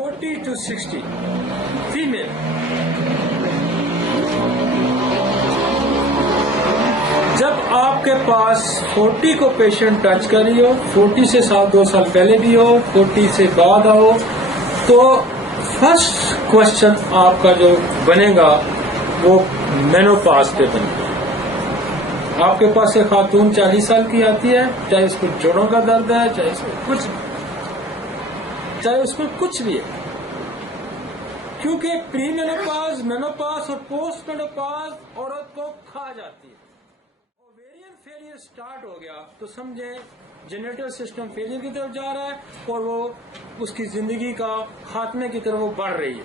40 to 60 female جب آپ کے پاس 40 کو پیشنٹ ٹچ کری ہو، 40 سے 2 سال پہلے بھی ہو، 40 سے بعد ہو، تو فرسٹ کوشچن آپ کا جو بنے گا وہ مینوپاز پہ بنے گا. آپ کے پاس ایک خاتون 40 سال کی آتی ہے، چاہے اس کو جوڑوں کا درد ہے، چاہے اس کو کچھ بھی ہے، کیونکہ پری مینوپاز، مینوپاز اور پوسٹ مینوپاز عورت کو کھا جاتی ہے. اوویرین فیلئر سٹارٹ ہو گیا تو سمجھیں جنریٹر سسٹم فیلئر کی طرف جا رہا ہے اور وہ اس کی زندگی کا خاتمے کی طرف وہ بڑھ رہی ہے.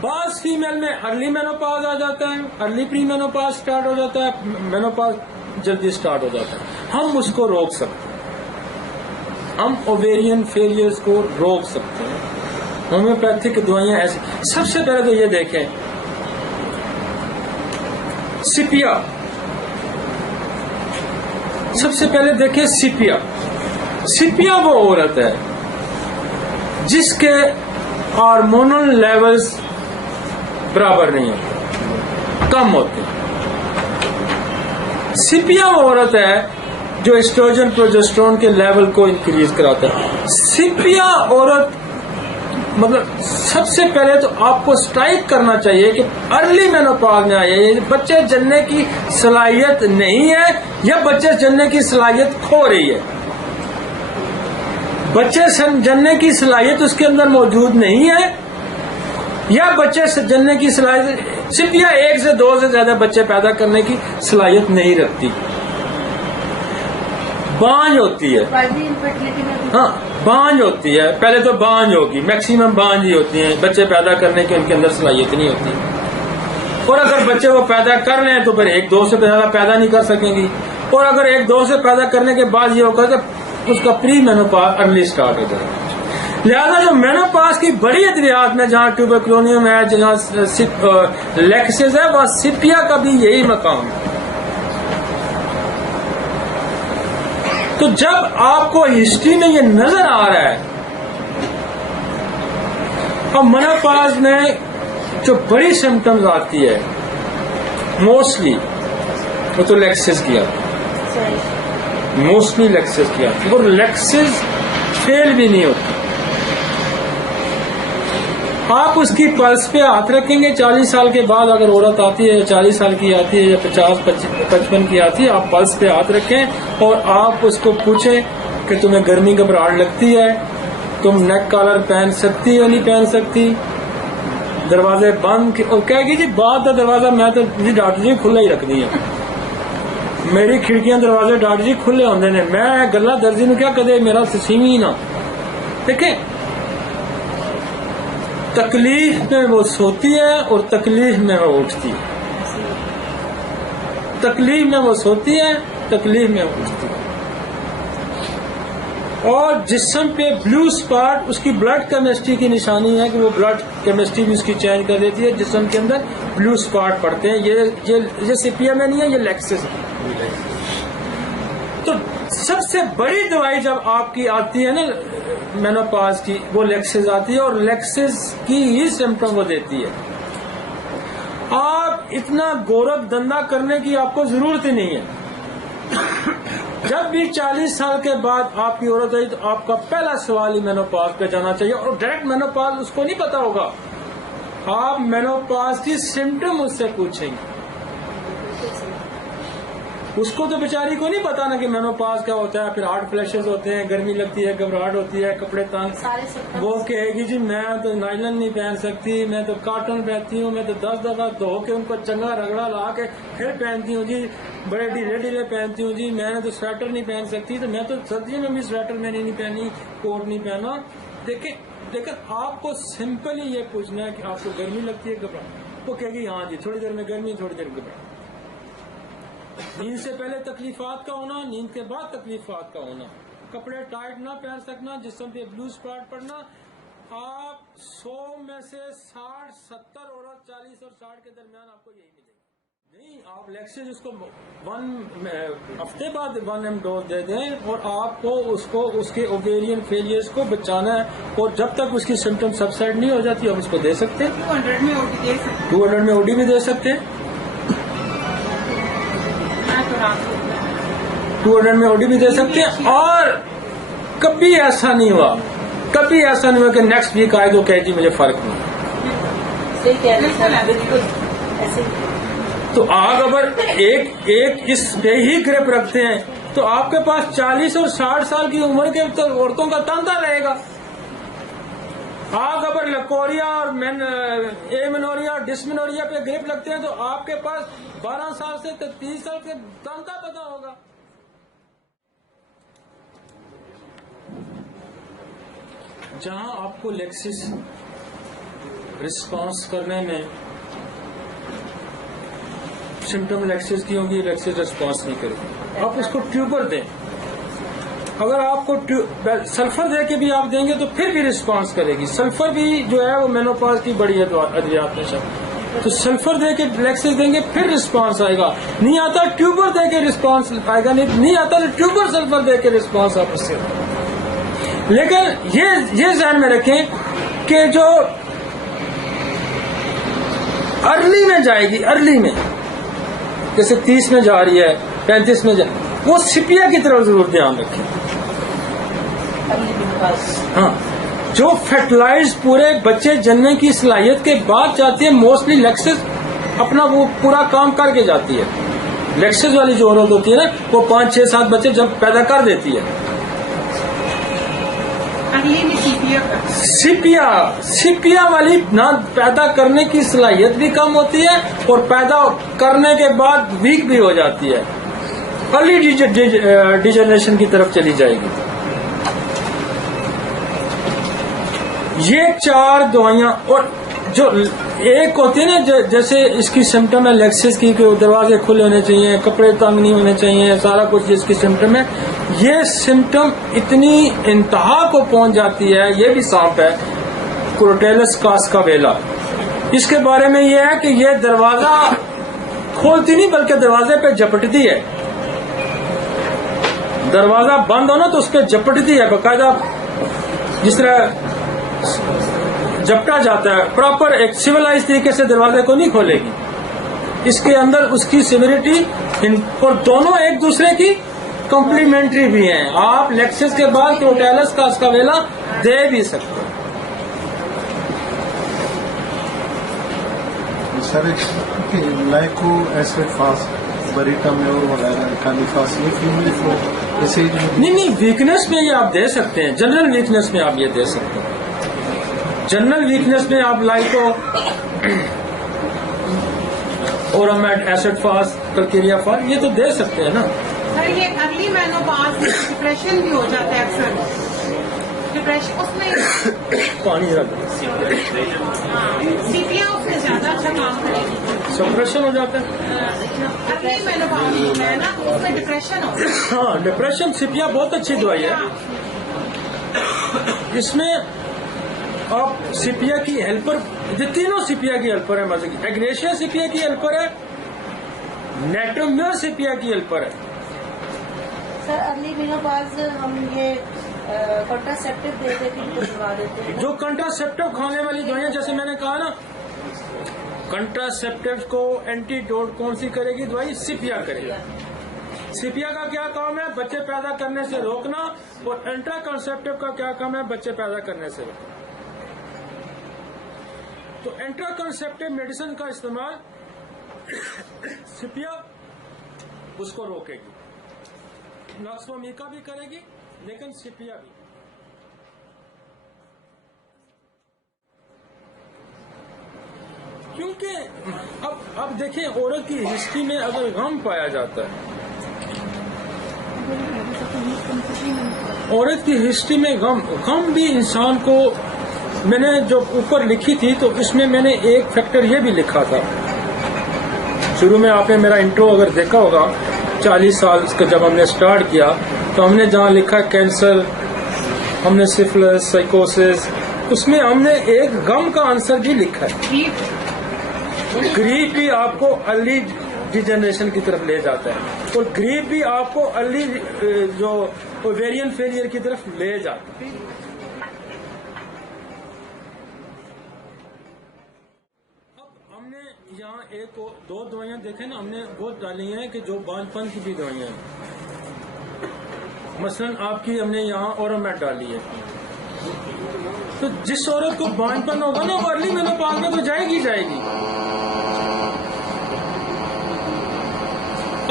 بعض فیمیل میں ارلی مینوپاز آ جاتا ہے، ارلی پری مینوپاز سٹارٹ ہو جاتا ہے، مینوپاز جلدی سٹارٹ ہو جاتا ہے. ہم اس کو روک سکتے ہیں، ہم اوویرین فیلئرز کو روک سکتے ہیں. ہومیوپیتھک دوائیاں ایسی. سب سے پہلے تو یہ دیکھیں سپیا، سب سے پہلے دیکھیں سپیا. سپیا وہ عورت ہے جس کے ہارمونل لیولز برابر نہیں ہوتے، کم ہوتے ہیں. سپیا وہ عورت ہے جو ایسٹروجن پروجسٹرون کے لیول کو انکریز کراتا ہے. سپیا عورت مطلب سب سے پہلے تو آپ کو سٹرائک کرنا چاہیے کہ ارلی مینوپاز میں آئے، بچے جننے کی صلاحیت نہیں ہے یا بچے جننے کی صلاحیت کھو رہی ہے. بچے جننے کی صلاحیت اس کے اندر موجود نہیں ہے یا بچے جننے کی صلاحیت. سپیا 1 سے 2 سے زیادہ بچے پیدا کرنے کی صلاحیت نہیں رکھتی. بانج ہوتی ہے، ہاں بانج ہوتی ہے. پہلے تو بانج ہوگی، میکسیمم بانج ہی ہوتی ہیں، بچے پیدا کرنے کی ان کے اندر صلاحیت نہیں ہوتی. اور اگر بچے وہ پیدا کر رہے ہیں تو پھر 1-2 سے زیادہ پیدا نہیں کر سکیں گی. اور اگر 1-2 سے پیدا کرنے کے بعد یہ ہوگا کہ اس کا پری مینوپاز ارلی سٹارٹ ہو جائے گا. لہذا جو مینوپاز کی بڑی ادویات میں جہاں ٹیوبرکلونیم ہے، جہاں لیکسز ہے، وہاں سپیا کا بھی یہی مقام ہے. تو جب آپ کو ہسٹری میں یہ نظر آ رہا ہے، اب مینوپاز میں جو بڑی سمٹمز آتی ہے موسٹلی وہ تو لیکسز کی آتی ہے، موسٹلی لیکسز کی آتی ہے، اور لیکسز فیل بھی نہیں ہوتی. آپ اس کی پلس پہ ہاتھ رکھیں گے 40 سال کے بعد، اگر عورت آتی ہے 40 سال کی آتی ہے یا 50-55 کی آتی ہے، آپ پلس پہ ہاتھ رکھیں اور آپ اس کو پوچھیں کہ تمہیں گرمی گھبراہٹ لگتی ہے، تم نیک کالر پہن سکتی یا نہیں پہن سکتی، دروازے بند. اور کہے گی جی بات دروازہ میں تو جی ڈاکٹر جی کھلا ہی رکھ دیا، میری کھڑکیاں دروازے ڈاکٹر جی کھلے ہوندے نے، میں گلا درجی نو کیا کدے میرا سسیمی ہی نہ. دیکھیں تکلیف میں وہ سوتی ہے اور تکلیف میں وہ اٹھتی ہے، تکلیف میں وہ سوتی ہے، تکلیف میں وہ اٹھتی ہے. اور جسم پہ بلو اسپاٹ اس کی بلڈ کیمسٹری کی نشانی ہے کہ وہ بلڈ کیمسٹری بھی اس کی چینج کر دیتی ہے، جسم کے اندر بلو اسپاٹ پڑتے ہیں. یہ سپیا میں نہیں ہے، یہ لیکسس ہے. تو سب سے بڑی دوائی جب آپ کی آتی ہے نا مینوپاز کی، وہ لیکسز آتی ہے اور لیکسز کی ہی سمٹم وہ دیتی ہے. آپ اتنا گورکھ دھندا کرنے کی آپ کو ضرورت ہی نہیں ہے. جب بھی 40 سال کے بعد آپ کی عورت آئی تو آپ کا پہلا سوال ہی مینوپاز پہ جانا چاہیے. اور ڈائریکٹ مینوپاز اس کو نہیں پتا ہوگا، آپ مینوپاز کی سمٹم اس سے پوچھیں گے. اس کو تو بیچاری کو نہیں پتا نا کہ مینوپاز کیا ہوتا ہے. پھر ہارٹ فلیشز ہوتے ہیں، گرمی لگتی ہے، گھبراہٹ ہوتی ہے، کپڑے تنگ. وہ کہے گی جی میں تو نائلن نہیں پہن سکتی، میں تو کاٹن پہنتی ہوں، میں تو 10 دفعہ دھو کے ان کو چنگا رگڑا لا کے پھر پہنتی ہوں جی، بڑے ڈھیلے ڈھیلے پہنتی ہوں جی، میں نے تو سویٹر نہیں پہن سکتی، تو میں تو سردیوں میں بھی سویٹر میں نہیں پہنی، کوٹ نہیں پہنا. دیکھیں آپ کو سمپل ہی یہ پوچھنا ہے کہ آپ کو گرمی لگتی ہے، گھبراہٹ. وہ کہے گی ہاں جی تھوڑی دیر میں گرمی، تھوڑی دیر میں گھبراہٹ. نیند سے پہلے تکلیفات کا ہونا، نیند کے بعد تکلیفات کا ہونا، کپڑے ٹائٹ نہ پہن سکنا، جسم پہ بلو اسپاٹ پڑنا. آپ 100 میں سے 60-70 عورت 40 اور 60 کے درمیان آپ کو یہی ملے گی. نہیں آپ لیکسس اس کو 1 ہفتے بعد 1 ml ڈوز دے دیں اور آپ کو اس کے اوویرین فیلئرز کو بچانا ہے اور جب تک اس کی سمٹم سبسائڈ نہیں ہو جاتی آپ اس کو دے سکتے ہیں 200 میں OD بھی دے سکتے ہیں 200 میں OD بھی دے سکتے ہیں اور کبھی ایسا نہیں ہوا کہ نیکسٹ ویک آئے تو کہے جی مجھے فرق نہیں. تو آپ اگر ایک اس پہ ہی گرپ رکھتے ہیں تو آپ کے پاس 40 اور 60 سال کی عمر کے عورتوں کا تانتا رہے گا. آپ اگر لکوریا اور ایمنوریا ڈسمنوریا پہ گرپ لگتے ہیں تو آپ کے پاس 12 سال سے 30 سال کے تانتا پتا ہوگا. جہاں آپ کو لیکسس رسپانس کرنے میں سمٹم لیکسس کی ہوگی لیکسس رسپانس نہیں کرے گی آپ اس کو ٹیوبر دیں. اگر آپ کو سلفر دے کے بھی آپ دیں گے تو پھر بھی رسپانس کرے گی. سلفر بھی جو ہے وہ مینوپاز کی بڑی ادویات میں شامل. تو سلفر دے کے لیکسس دیں گے پھر رسپانس آئے گا. نہیں آتا ٹیوبر دے کے رسپانس آئے گا. نہیں آتا تو ٹیوبر سلفر دے کے رسپانس آپ اس سے. لیکن یہ ذہن میں رکھیں کہ جو ارلی میں جائے گی ارلی میں جیسے 30 میں جا رہی ہے 35 میں وہ سپیا کی طرف ضرور دھیان رکھیں. ہاں جو فرٹیلائز پورے بچے جننے کی صلاحیت کے بعد جاتی ہے موسٹلی لیکسس اپنا وہ پورا کام کر کے جاتی ہے. لیکسس والی جو عورت ہوتی ہے نا وہ 5 6 7 بچے جب پیدا کر دیتی ہے. سپیا والی نہ پیدا کرنے کی صلاحیت بھی کم ہوتی ہے اور پیدا کرنے کے بعد ویک بھی ہو جاتی ہے. ارلی ڈیجنریشن کی طرف چلی جائے گی. یہ 4 دوائیاں اور جو ایک ہوتی ہے نا جیسے اس کی سمٹم ہے لیکسس کی کہ دروازے کھلے ہونے چاہیے کپڑے تنگ نہیں ہونے چاہیے سارا کچھ جس کی سمٹم ہے. یہ سمٹم اتنی انتہا کو پہنچ جاتی ہے. یہ بھی سانپ ہے کروٹیلس کاسکاویلا. اس کے بارے میں یہ ہے کہ یہ دروازہ کھولتی نہیں بلکہ دروازے پہ جپٹتی ہے. دروازہ بند ہونا تو اس پہ جپٹتی ہے باقاعدہ جس طرح جپٹا جاتا ہے پراپر ایک سیولائز طریقے سے دروازے کو نہیں کھولے گی. اس کے اندر اس کی سیوریٹی اور دونوں ایک دوسرے کی کمپلیمنٹری بھی ہیں. آپ لیکسس کے بعد کروٹیلس کاسکاویلا دے بھی سکتے ہیں. سر لائکو ایسڈ فاس بریٹا میں اور وغیرہ کالی فاس یہ فیملی کو ایسے نہیں ویکنس میں یہ آپ دے سکتے ہیں. جنرل ویکنس میں آپ یہ دے سکتے ہیں. جنرل ویکنس میں آپ لائکو اورامائڈ ایسڈ فاس کلکیریا فاس یہ تو دے سکتے ہیں نا. سر یہ ارلی مینوپاز ڈپریشن بھی ہو جاتا ہے اکثر. ڈپریشن اس میں پانی سیپیا اس سے زیادہ اچھا کام کرے گی. سپریشن ہو جاتا ہے. ارلی مینوپاز ہوتا ہے نا اس میں ڈپریشن ہوتا ہے. ہاں ڈپریشن سپیا بہت اچھی دوائی ہے. اس میں آپ سپیا کی ہیلپر تینوں سپیا کی ہیلپر ہے. مزے کی ایگریشیا سپیا کی ہیلپر ہے نیٹومیور سپیا کی ہیلپر ہے. سر ارلی مینوپاز ہم یہ کنٹراسیپٹیو دے کے دلوا دیتے ہیں. جو کنٹراسیپٹیو کھانے والی دوائیاں جیسے میں نے کہا نا کنٹراسیپٹیو کو اینٹی ڈوٹ کون سی کرے گی دوائی سپیا کرے گی. سپیا کا کیا کام ہے بچے پیدا کرنے سے روکنا اور انٹرا کنسیپٹیو کا کیا کام ہے بچے پیدا کرنے سے روکنا. تو انٹرا کنسیپٹیو میڈیسن کا استعمال سپیا اس کو روکے گی. ناکسومیکا بھی کرے گی لیکن سپیا بھی. کیونکہ اب دیکھیں عورت کی ہسٹری میں اگر غم پایا جاتا ہے عورت کی ہسٹری میں غم بھی انسان کو میں نے جو اوپر لکھی تھی تو اس میں نے ایک فیکٹر یہ بھی لکھا تھا. شروع میں آپ نے میرا انٹرو اگر دیکھا ہوگا 40 سال کا جب ہم نے سٹارٹ کیا تو ہم نے جہاں لکھا کینسر ہم نے سفلس سائیکوسس اس میں ہم نے ایک غم کا آنسر بھی لکھا ہے. گریف بھی آپ کو ارلی ڈیجنریشن کی طرف لے جاتا ہے، اور گریپ بھی آپ کو ارلی جو اوویرین فیلئر کی طرف لے جاتا ہے۔ اب ہم نے یہاں ایک دو دوائیاں دیکھیں نا، ہم نے وہ ڈالی ہیں کہ جو بانجھ پن کی بھی دوائیاں ہیں۔ مثلا آپ کی ہم نے یہاں اورومیٹ ڈالی ہے، تو جس عورت کو بانجھ پن ہوگا نا وہ ارلی مینوپاز میں تو جائے گی۔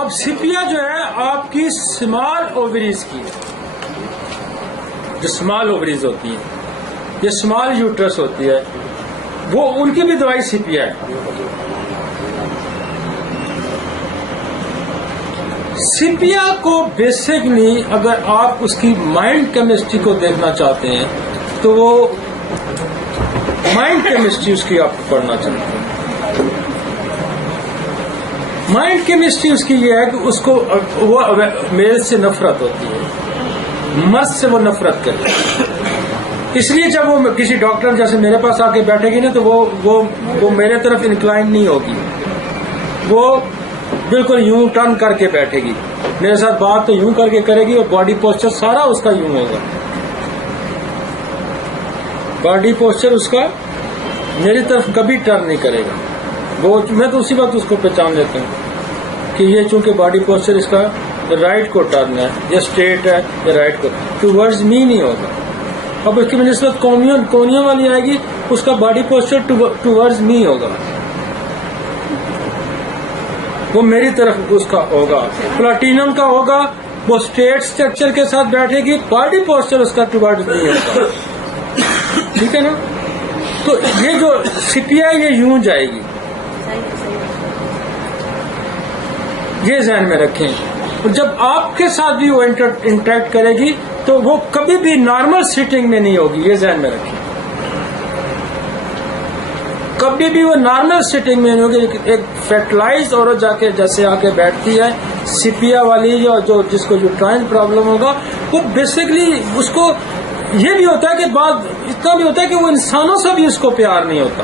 اب سپیا جو ہے آپ کی سمال اووریز کی، جو سمال اووریز ہوتی ہے یا سمال یوٹرس ہوتی ہے، وہ ان کی بھی دوائی سپیا ہے۔ سپیا کو بیسکلی اگر آپ اس کی مائنڈ کیمسٹری کو دیکھنا چاہتے ہیں تو وہ مائنڈ کیمسٹری اس کی آپ کو پڑھنا چاہتے ہیں۔ مائنڈ کیمسٹری اس کی یہ ہے کہ اس کو وہ میل سے نفرت ہوتی ہے، مرد سے وہ نفرت کرتی ہے، اس لیے جب وہ کسی ڈاکٹر جیسے میرے پاس آ کے بیٹھے گی نا تو وہ میرے طرف انکلائن نہیں ہوگی، وہ بالکل یوں ٹرن کر کے بیٹھے گی، میرے ساتھ بات تو یوں کر کے کرے گی، اور باڈی پوسچر سارا اس کا یوں ہوگا، باڈی پوسچر اس کا میری طرف کبھی ٹرن نہیں کرے گا۔ میں تو اسی وقت اس کو پہچان لیتا ہوں کہ یہ چونکہ باڈی پوسچر اس کا رائٹ کو ٹرن ہے یا اسٹریٹ ہے یا رائٹ کو، ٹو ورڈز می نہیں ہوگا۔ اب اس کی نسبت کونیا والی آئے گی، اس کا باڈی پوسچر ٹو ورڈز می ہوگا، وہ میری طرف اس کا ہوگا۔ پلاٹینم کا ہوگا، وہ اسٹریٹ اسٹرکچر کے ساتھ بیٹھے گی، باڈی پوسچر اس کا ٹو ورڈز می ہوگا، ٹھیک ہے نا؟ تو یہ جو سپیا ہے یہ یوں جائے گی، یہ ذہن میں رکھیں۔ اور جب آپ کے ساتھ بھی وہ انٹریکٹ کرے گی تو وہ کبھی بھی نارمل سیٹنگ میں نہیں ہوگی، یہ ذہن میں رکھیں، کبھی بھی وہ نارمل سیٹنگ میں نہیں ہوگی۔ ایک فیٹلائز عورت جا کے جیسے آ کے بیٹھتی ہے سپیا والی، جو جس کو یوٹرائن پرابلم ہوگا، وہ بیسکلی اس کو یہ بھی ہوتا ہے کہ بعد اتنا بھی ہوتا ہے کہ وہ انسانوں سے بھی اس کو پیار نہیں ہوتا۔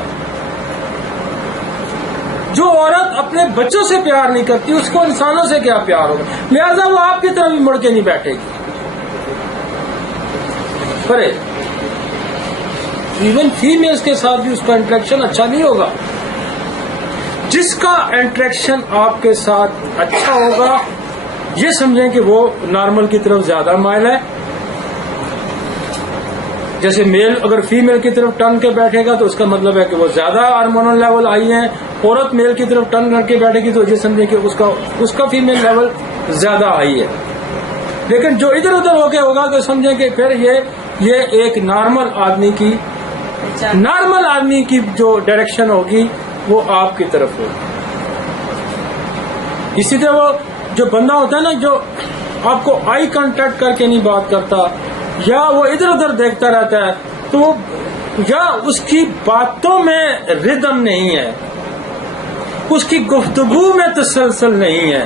جو عورت اپنے بچوں سے پیار نہیں کرتی اس کو انسانوں سے کیا پیار ہوگا، لہذا وہ آپ کی طرف بھی مڑ کے نہیں بیٹھے گی۔ پر ایون فیمیلز کے ساتھ بھی اس کا انٹریکشن اچھا نہیں ہوگا۔ جس کا انٹریکشن آپ کے ساتھ اچھا ہوگا یہ سمجھیں کہ وہ نارمل کی طرف زیادہ مائل ہے۔ جیسے میل اگر فیمیل کی طرف ٹرن کے بیٹھے گا تو اس کا مطلب ہے کہ وہ زیادہ ہارمونل لیول آئی ہیں، عورت میل کی طرف ٹرن کر کے بیٹھے گی تو یہ سمجھیں کہ اس کا فیمیل لیول زیادہ آئی ہے۔ لیکن جو ادھر ادھر ہو کے ہوگا تو سمجھیں کہ پھر یہ ایک نارمل آدمی کی جو ڈائریکشن ہوگی وہ آپ کی طرف ہوگی۔ اسی طرح وہ جو بندہ ہوتا ہے نا جو آپ کو آئی کانٹیکٹ کر کے نہیں بات کرتا یا وہ ادھر ادھر دیکھتا رہتا ہے تو یا اس کی باتوں میں ردم نہیں ہے، اس کی گفتگو میں تسلسل نہیں ہے۔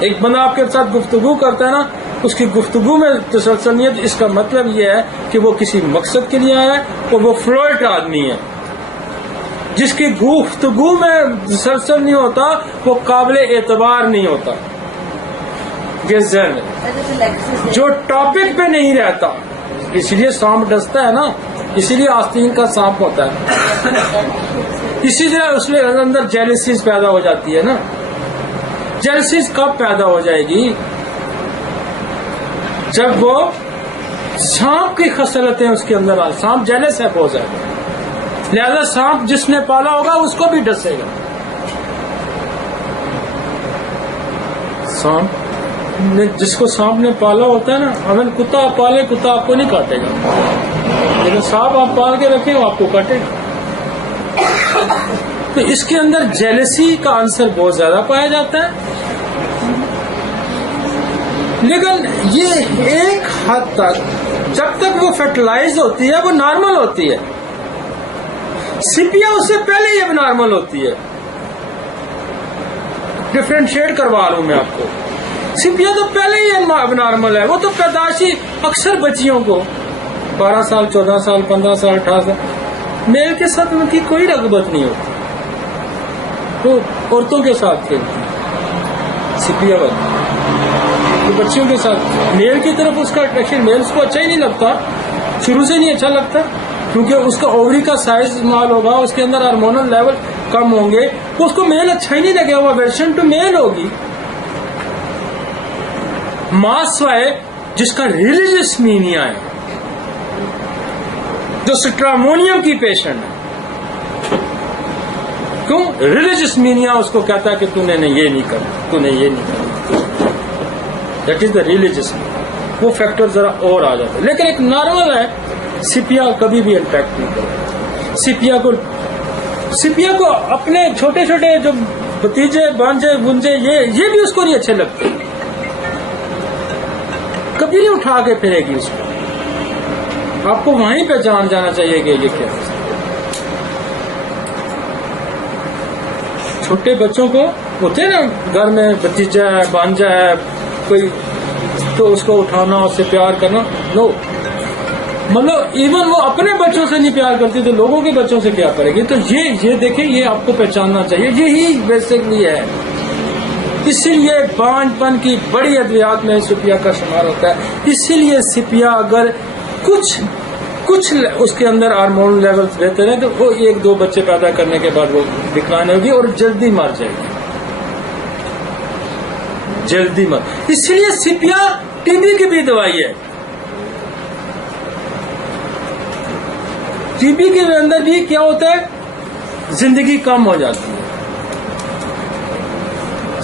ایک بندہ آپ کے ساتھ گفتگو کرتا ہے نا، اس کی گفتگو میں تسلسل نہیں ہے، تو اس کا مطلب یہ ہے کہ وہ کسی مقصد کے لیے آیا ہے اور وہ فلوئڈ آدمی ہے۔ جس کی گفتگو میں تسلسل نہیں ہوتا وہ قابل اعتبار نہیں ہوتا۔ یہ ذہن ہے جو ٹاپک پہ نہیں رہتا، اسی لیے سانپ ڈستا ہے نا، اسی لیے آستین کا سانپ ہوتا ہے، اسی لیے اس میں اندر جیلسیز پیدا ہو جاتی ہے نا۔ جیلسیز کب پیدا ہو جائے گی؟ جب وہ سانپ کی خصلتیں اس کے اندر آ، سانپ جیلس ہے بہت زیادہ، لہذا سانپ جس نے پالا ہوگا اس کو بھی ڈسے گا۔ سانپ جس کو سانپ نے پالا ہوتا ہے نا، ہمیں کتا آپ پالے، کتا آپ کو نہیں کاٹے گا، لیکن سانپ آپ پال کے رکھیں وہ آپ کو کاٹے گا۔ تو اس کے اندر جیلسی کا عنصر بہت زیادہ پایا جاتا ہے، لیکن یہ ایک حد تک جب تک وہ فرٹیلائز ہوتی ہے وہ نارمل ہوتی ہے۔ سپیا اس سے پہلے ہی اب نارمل ہوتی ہے۔ ڈفرینشیٹ کروا رہا ہوں میں آپ کو، سپیا تو پہلے ہی اب نارمل ہے، وہ تو پیدائشی اکثر بچیوں کو 12 سال 14 سال 15 سال 18 سال میل کے ساتھ ان کی کوئی رغبت نہیں ہوتی، وہ عورتوں کے ساتھ کھیلتی ہے سپیا والی، تو بچیوں کے ساتھ میل کی طرف اس کا اٹریکشن، میل اس کو اچھا ہی نہیں لگتا، شروع سے نہیں اچھا لگتا، کیونکہ اس کا اووری کا سائز اسمال ہوگا، اس کے اندر ہارمونل لیول کم ہوں گے، اس کو میل اچھا ہی نہیں لگے گا، ورژن ٹو میل ہوگی. ماس وائے جس کا ریلیجس مینیا ہے، جو سٹرامونیم کی پیشنٹ ہے، کیوں ریلیجس مینیا اس کو کہتا ہے کہ تو نے یہ نہیں کرنا، تو نے یہ نہیں کرنا، دیٹ از دا ریلیجس. وہ فیکٹر ذرا اور آ جاتا ہے. لیکن ایک نارمل ہے، سپیا کبھی بھی انٹریکٹ نہیں کرتا. سپیا کو اپنے چھوٹے چھوٹے جو بتیجے بانجے بنجے یہ بھی اس کو نہیں اچھے لگتے، کبھی نہیں اٹھا کے پھرے گی اس کو. آپ کو وہیں پہ جان جانا چاہیے کہ یہ کیا ہے. چھوٹے بچوں کو ہوتے ہیں نا گھر میں بتیجا ہے بانجا ہے کوئی، تو اس کو اٹھانا، اس سے پیار کرنا، نو. مطلب ایون وہ اپنے بچوں سے نہیں پیار کرتی تو لوگوں کے بچوں سے کیا کرے گی. تو یہ دیکھیں، یہ آپ کو پہچاننا چاہیے، یہی بیسکلی ہے. اسی لیے بانج پن کی بڑی ادویات میں سپیا کا شمار ہوتا ہے. اسی لیے سپیا اگر کچھ اس کے اندر ہارمون لیول بہتر ہیں تو وہ 1-2 بچے پیدا کرنے کے بعد وہ ڈکلائن ہوگی اور جلدی مر جائے گی، جلدی مر. اسی لیے سپیا ٹی بی کی بھی دوائی ہے. ٹی بی کے اندر بھی کیا ہوتا ہے، زندگی کم ہو جاتی ہے.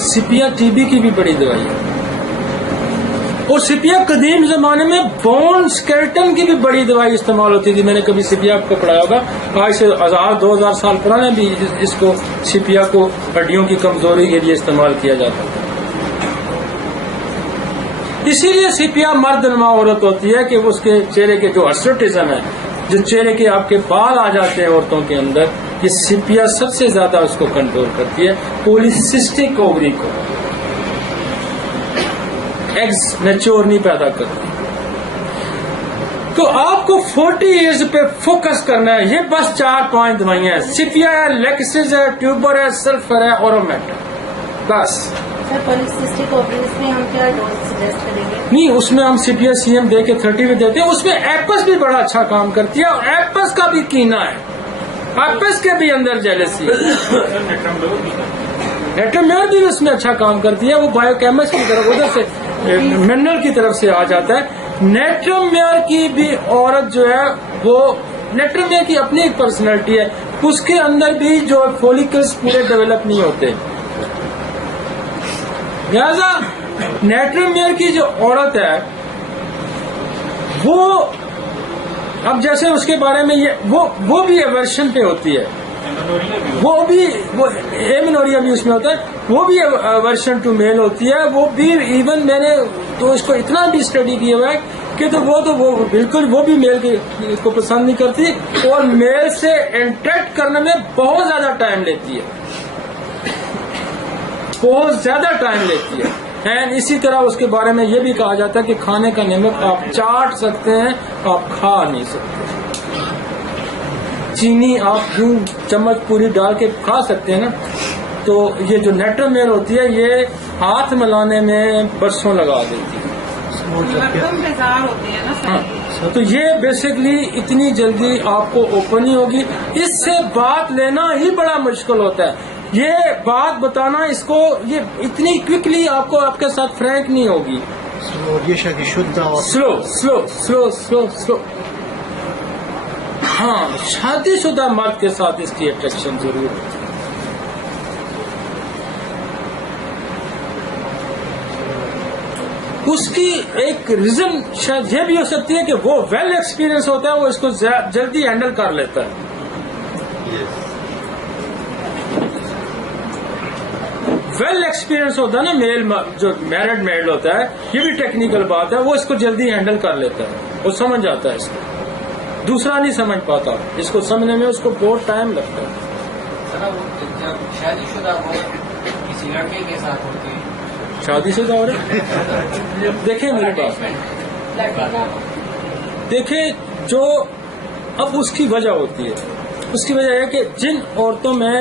سپیا ٹی بی کی بھی بڑی دوائی ہے. اور سپیا قدیم زمانے میں بون اسکیلٹن کی بھی بڑی دوائی استعمال ہوتی تھی. میں نے کبھی سپیا کو پڑھایا ہوگا، آج سے 1000-2000 سال پرانے بھی اس کو سپیا کو ہڈیوں کی کمزوری کے لیے استعمال کیا جاتا تھا. اسی لیے سپیا مرد نما عورت ہوتی ہے کہ اس کے چہرے کے جو ہرسوٹزم ہے، جو چہرے کے آپ کے بال آ جاتے ہیں عورتوں کے اندر، یہ سپیا سب سے زیادہ اس کو کنٹرول کرتی ہے. پولیسسٹک اووری کو ایگز میچور نہیں پیدا کرتی. تو آپ کو 40 ایئرز پہ فوکس کرنا ہے. یہ بس 4-5 دوائیاں ہیں، سپیا ہے، لیکسس ہے، ٹیوبر ہے، سلفر ہے، اورومیٹ، بس. سر پولیسسٹک اووریز میں ہم کیا ڈوز سجیسٹ کریں گے؟ نہیں، اس میں ہم سپیا سی ایم دے کے 30 میں دیتے ہیں. اس میں ایپس بھی بڑا اچھا کام کرتی ہے، اور ایپس کا بھی کینا ہے، ایپس کے بھی اندر جیلسی ہے. نیٹرمیور بھی اس میں اچھا کام کرتی ہے. وہ بایو کیمسٹ کی طرف ادھر سے منرل کی طرف سے آ جاتا ہے. نیٹرمیور کی بھی عورت جو ہے، وہ نیٹرمیور کی اپنی ایک پرسنالٹی ہے، اس کے اندر بھی جو فولیکلز پورے ڈیولپ نہیں ہوتے. لہذا نیٹرمیئر کی جو عورت ہے وہ اب جیسے اس کے بارے میں وہ بھی ایورشن پہ ہوتی ہے، وہ ایمنوریا بھی اس میں ہوتا ہے، وہ بھی ایورشن ٹو میل ہوتی ہے. وہ بھی ایون میں نے تو اس کو اتنا بھی اسٹڈی کیا ہوا ہے کہ وہ بالکل وہ بھی میل کو پسند نہیں کرتی، اور میل سے انٹریکٹ کرنے میں بہت زیادہ ٹائم لیتی ہے، بہت زیادہ ٹائم لیتی ہے. اینڈ اسی طرح اس کے بارے میں یہ بھی کہا جاتا ہے کہ کھانے کا نمک آپ چاٹ سکتے ہیں، آپ کھا نہیں سکتے. چینی آپ یوں چمچ پوری ڈال کے کھا سکتے ہیں نا. تو یہ جو نیٹرمیئر ہوتی ہے یہ ہاتھ ملانے میں برسوں لگا دیتی ہے. تو یہ بیسکلی اتنی جلدی آپ کو اوپن نہیں ہوگی. اس سے بات لینا ہی بڑا مشکل ہوتا ہے. یہ بات بتانا اس کو یہ اتنی کوئکلی آپ کو آپ کے ساتھ فرینک نہیں ہوگی. سلو. ہاں، شادی شدہ مرد کے ساتھ اس کی اٹریکشن ضرور ہوتی ہے. اس کی ایک ریزن شاید یہ بھی ہو سکتی ہے کہ وہ ویل ایکسپیرئنس ہوتا ہے، وہ اس کو جلدی ہینڈل کر لیتا ہے. ویل ایکسپیرئنس ہوتا ہے نا میل، جو میرڈ میل ہوتا ہے، یہ بھی ٹیکنیکل بات ہے، وہ اس کو جلدی ہینڈل کر لیتا ہے، وہ سمجھ جاتا ہے. اس کو دوسرا نہیں سمجھ پاتا، اس کو سمجھنے میں اس کو بہت ٹائم لگتا ہے. شادی شدہ ہو کسی لڑکے کے ساتھ ہوتی ہے، شادی شدہ ہو رہے دیکھیں میرے پاس، دیکھیں جو اب اس کی وجہ ہوتی ہے، اس کی وجہ ہے کہ جن عورتوں میں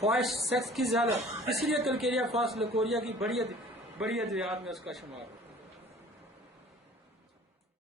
خواہش سیکس کی زیادہ، اس لیے کلکیریا فاس لکوریا کی بڑی ادویات میں اس کا شمار ہے۔